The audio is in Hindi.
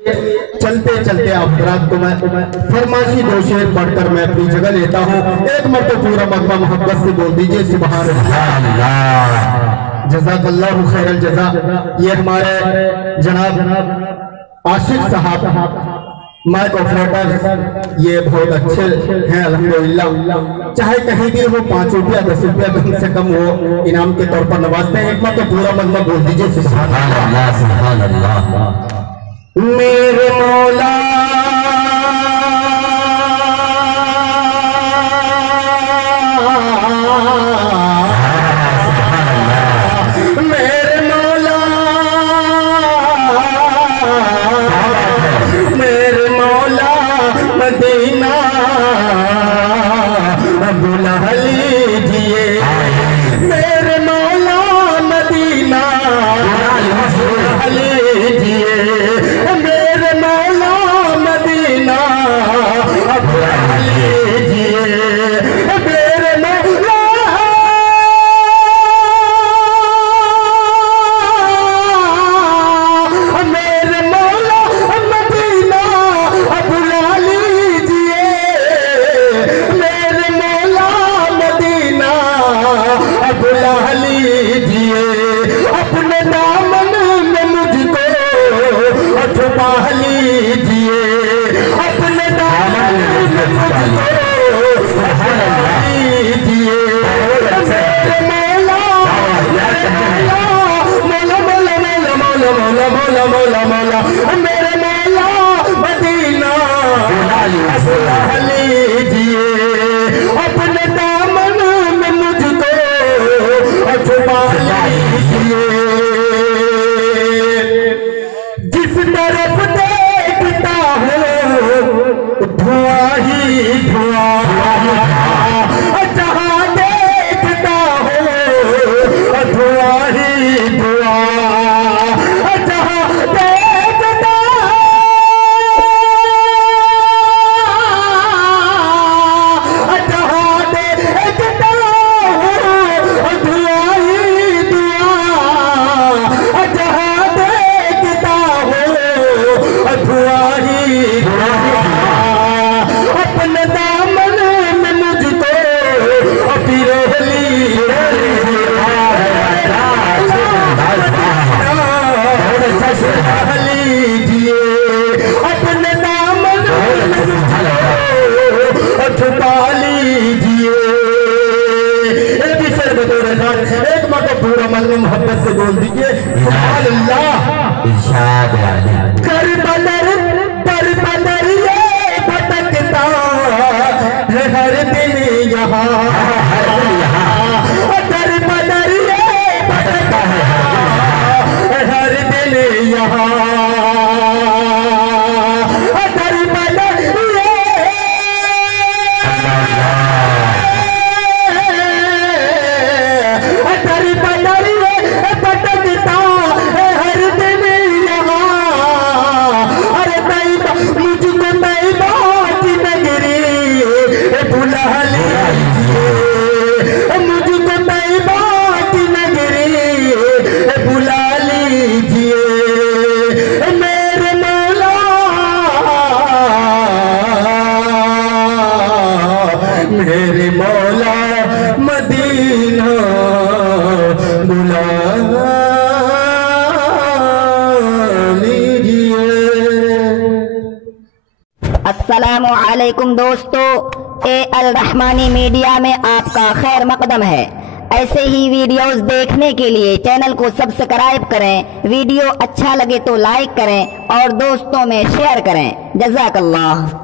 चलते चलते आप हजरात को मैं फरमाशी दो शेर पढ़कर मैं अपनी जगह लेता हूँ। एक मरतबा पूरा मकबा मोहब्बत से बोल दीजिए सुभान अल्लाह। जज़ाकल्लाहु खैरल जज़ा। ये हमारे जनाब आशिक साहब माइक ऑपरेटर, ये बहुत अच्छे हैं अल्हम्दुलिल्लाह। चाहे कहीं भी वो 5 रुपया 10 रुपया कम से कम वो इनाम के तौर पर नवाजते हैं। एक मरतबा पूरा मकबा बोल दीजिए सुभान अल्लाह सुभान अल्लाह। मेरे मौला मेरे मौला मेरे मौला मदीना बुला लीजिए। मेरे मौला मदीना बुला लीजिए। मेरे मौला मदीना बुला लीजिए। मेरे मौला मेरे मौला मदीना बुला लीजिए। मेरे मौला मदीना बुला लीजिए। अपने दामन में मुझको छुपा लीजिए। अपने दामन में मुझको छुपा लीजिए। मेरे मौला मौला मौला मौला मौला मौला मौला मौला मौला मेरे मौला मदीना बुला लीजिए। अपने दामन में मुझको छुपा लीजिए। जिस तरफ देखता हूँ धुआं ही धुआं, जहाँ देखता हूँ धुआं ही धुआं, जहाँ देखता जहाँ देखता हूँ धुआं ही धुआं, जहाँ देखता हूँ धुआं ही धुआं। अपने दामन में मुझको फिर लीजिए। अपने दामन छुपा लीजिए। एक ही शेर बतौर एक मरतबा पूरा मलबा मोहब्बत से बोल दीजिए सुभान अल्लाह। कर बदर ये भटकता है हर दिन यहाँ। कर बदर ये भटकता है हर दिन यहाँ। कर बदर ये भटकता है हर दिन यहाँ। अरे तैयबा मुझको तैयबा की नगरी बुला लीजिए। मुझको तैयबा की नगरी बुला लीजिए। मेरे मौला मेरे मौला मदीना बुला लीजिए। अस्सलामु अलैकुम दोस्तों, अल रहमानी मीडिया में आपका खैर मकदम है। ऐसे ही वीडियोस देखने के लिए चैनल को सब्सक्राइब करें। वीडियो अच्छा लगे तो लाइक करें और दोस्तों में शेयर करें। जज़ाकल्लाह।